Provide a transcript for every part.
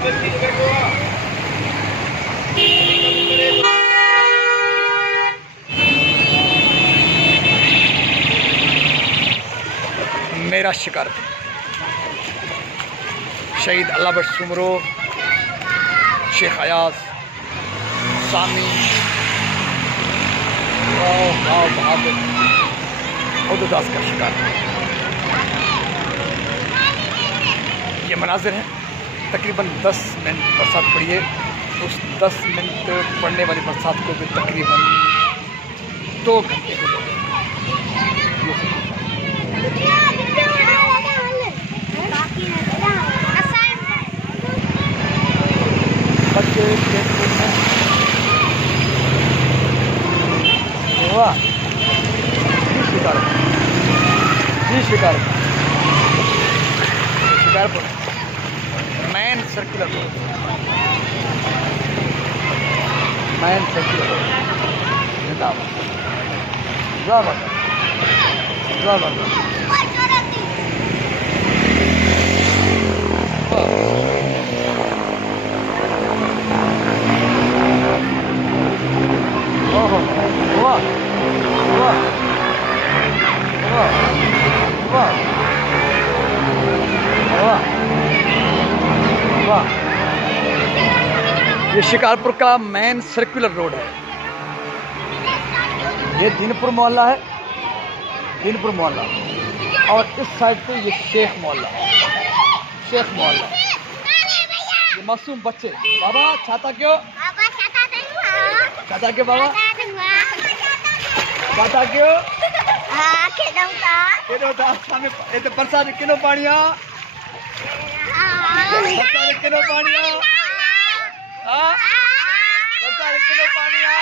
मेरा शिकार शहीद अल्लाह बख्श सुमरो, शेख अयाज, सामी, बहादुर उदास का शिकार। ये मनाजिर है। तकरीबन 10 मिनट बरसात पड़ी है। उस 10 मिनट पड़ने वाली बरसात को भी तकरीबन 2 घंटे हो गए। बच्चे Shikarpur man circular road, man circular road ये शिकारपुर का मेन सर्कुलर रोड है। ये दीनपुर मोहल्ला है, दीनपुर मोहल्ला, और इस साइड पे ये शेख मोहल्ला है, शेख मोहल्ला। ये मासूम बच्चे, बाबा छाता क्यों, छाता क्यों बाबा, छाता क्यों, बरसात किलो पानिया, किलो पानिया, बरसात किलो पानिया,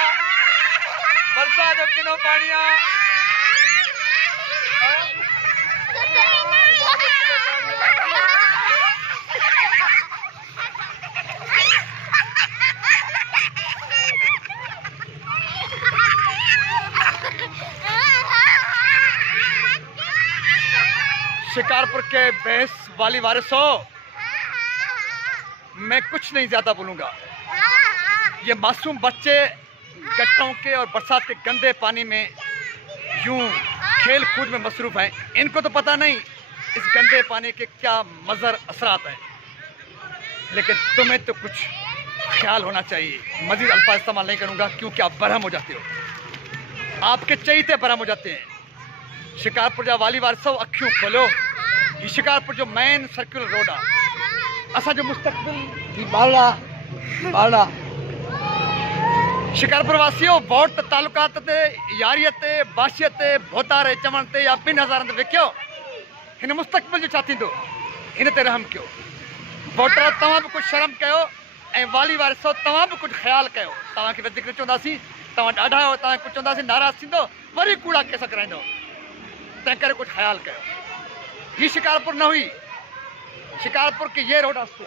बरसात किलो पानिया। शिकारपुर के भैंस वाली वारिसों, मैं कुछ नहीं ज्यादा बोलूंगा। ये मासूम बच्चे गट्टों के और बरसात के गंदे पानी में यूं खेल कूद में मसरूफ हैं। इनको तो पता नहीं इस गंदे पानी के क्या मज़र असरात हैं, लेकिन तुम्हें तो कुछ ख्याल होना चाहिए। मजीद अल्फाज इस्तेमाल नहीं करूंगा क्योंकि आप बरहम हो जाते हो, आपके चहीते बरहम हो जाते हैं। शिकारपुर जा वाली वारसो अखियों खोलो। ये शिकारपुर जो मेन सर्कुलर रोड आहे, असां जो मुस्तकबिल की बाला शिकारपुर वासियों, वोट तालुकात ते यारियत ते बाशियत ते भोतारे चवण ते या 2 हज़ार ते विकियो। हिन मुस्तकबिल जो छा थींदो, हिन ते रहम कयो। वोटर तव्हां बि कुझु शर्म कयो ऐं वाली वारिसो तव्हां बि कुझु ख़्यालु कयो। तव्हांखे वधीक न चवंदासीं, तव्हां ॾाढा आहियो, तव्हां कुझु चवंदासीं नाराज़ थींदो, वरी कूड़ा केस कराईंदो। तंहिं करे कुझु ख़्यालु कयो। ही शिकारपुर न हुई, शिकारपुर के ये रोड रास्ते,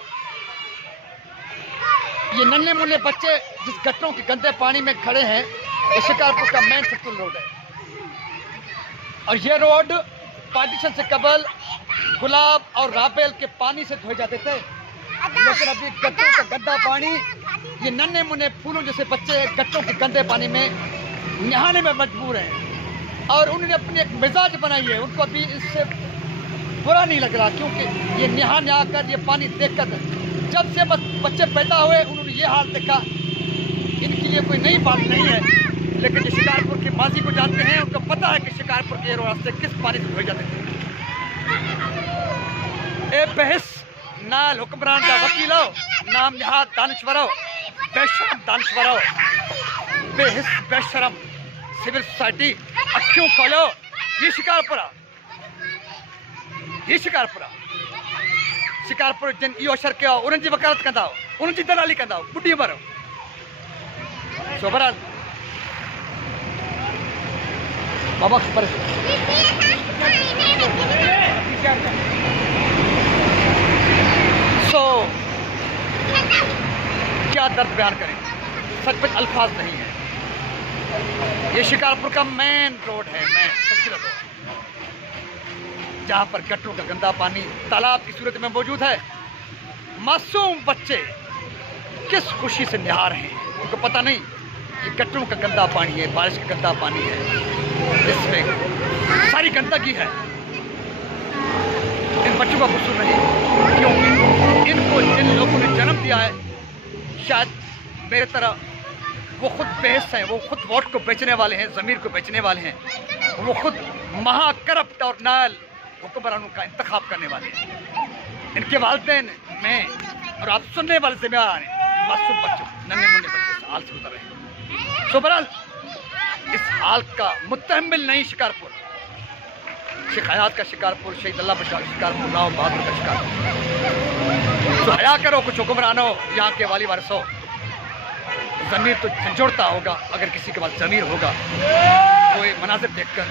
ये नन्हे मुन्ने बच्चे जिस गट्टों के गंदे पानी में खड़े हैं, ये शिकारपुर का मेन सर्कुलर रोड है। और ये रोड पार्टीशन से कबल गुलाब और राबेल के पानी से धोए जाते थे, लेकिन अभी गट्टों का गंदा पानी, ये नन्हे मुन्ने फूलों जैसे बच्चे गट्टों के गंदे पानी में नहाने में मजबूर हैं। और उन्होंने अपनी एक मिजाज बनाई है, उनको अभी इससे बुरा नहीं लग रहा, क्योंकि ये नहा कर ये पानी देखकर जब से बच्चे पैदा हुए उन्होंने ये हाल देखा। इनके लिए कोई नई बात नहीं है, लेकिन ये शिकारपुर की माजी को जानते हैं, उनको पता है कि शिकारपुर के रास्ते किस पानी से धोए जाते थे। ए बहस नाल हुक्मरान का वकीलो, नाम निहाद दानश्वरो, बेशरम दानश्वरो, बेहिस बेशरम सिविल सोसाइटी, अखियों खोलो। ये शिकारपुरा, ये शिकारपुरा, शिकारपुर जिन इहो शर कयो उन्हनि जी वकालत कंदा, उन्हनि जी दलाली कंदा, ॿुधी भरो सोबरान बाबा पर सो क्या दर्द बयान करें, सचमुच अल्फाज नहीं है। ये शिकारपुर का मेन रोड है, मेन सर्कुलर रोड, जहाँ पर गटरों का गंदा पानी तालाब की सूरत में मौजूद है। मासूम बच्चे किस खुशी से नहा रहे हैं। उनको पता नहीं ये गटरों का गंदा पानी है, बारिश का गंदा पानी है, इसमें सारी गंदगी है। इन बच्चों का कसूर नहीं, क्योंकि इनको जिन लोगों ने जन्म दिया है, शायद मेरे तरह वो खुद बेहस हैं, वो खुद वोट को बेचने वाले हैं, ज़मीर को बेचने वाले हैं, वो खुद महाकरप्ट और नायल हुक्मरानों का इंतखाब करने वाले हैं। इनके वालिदैन में और आप सुनने वाले जिम्मेदार हैं, मासूम बच्चों, नन्हे मुन्ने बच्चे इस हाल से गुजर रहे हैं। तो बहरहाल इस हाल का मुतहम्मिल नहीं शिकारपुर, शेख हयात का शिकारपुर, शहीद अल्लाह बख्श का शिकारपुर, राव बहादुर का शिकारपुर। तो हया करो कुछ हुक्मरानो, यहाँ के वाली वारिस हो। ज़मीर तो झंझोड़ता होगा, अगर किसी के पास ज़मीर होगा वो ये मनाज़िर देखकर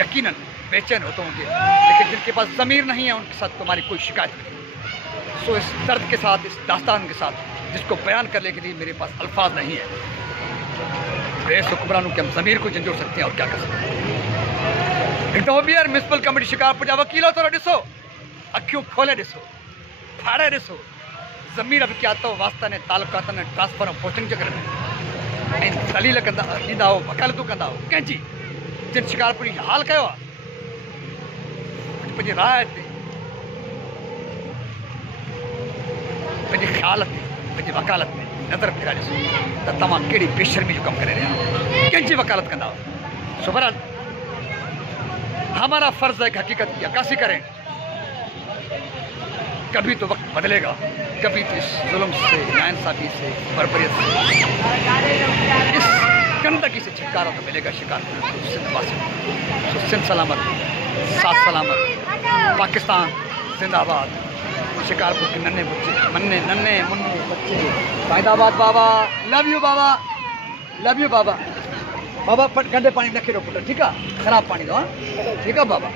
यकीनन बेचैन होते होंगे, लेकिन जिनके पास ज़मीर नहीं है उनके साथ तुम्हारी कोई शिकायत नहीं। सो इस दर्द के साथ, इस दास्तान के साथ, जिसको बयान करने के लिए मेरे पास अल्फाज नहीं है, बेस हुक्मरानों के हम ज़मीर को झंझोड़ सकते हैं और क्या कर सकते हैं। एक दफ़ा भी यार म्यूनसिपल कमेटी शिकारपुर जा वकीलो तो ॾिसो, अखियूं खोले ॾिसो, फाड़े ॾिसो, ज़मीर अब क्या तो वास्ता ने तालुकात ने ट्रांसफर पोस्टिंग चकर में ऐं दलील कंदा ॾींदा हो, वकालतूं कंदा हो कंहिंजी, जिन शिकारपुर जी हाल कयो आहे पंहिंजी राय ते, पंहिंजे ख़्याल ते, पंहिंजी वकालत में नज़र फिरा ॾिसो त तव्हां कहिड़ी बेशर्मी जो कमु करे रहिया आहियो, कंहिंजी वकालत कंदा हो। सो बहरहाल हमारा फ़र्ज़ है कि हकीकत की अक्कासी करें। कभी तो वक्त बदलेगा, कभी तो इस जुल्म से, नाइंसाफ़ी से, बर्बरियत से, इस गंदगी से छुटकारा तो मिलेगा शिकारपुर को, सिंध वासी। तो सिंध सलामत, साथ सलामत, पाकिस्तान जिंदाबाद। शिकारपुर के नन्हे बच्चे, नन्हे मुन्ने बच्चे, फ़ायदाबाद बाबा, लव यू बाबा, लव यू बाबा। बाबा गंदे पानी न खेलो पुट, ठीक है, ख़राब पानी दो, हाँ ठीक है बाबा।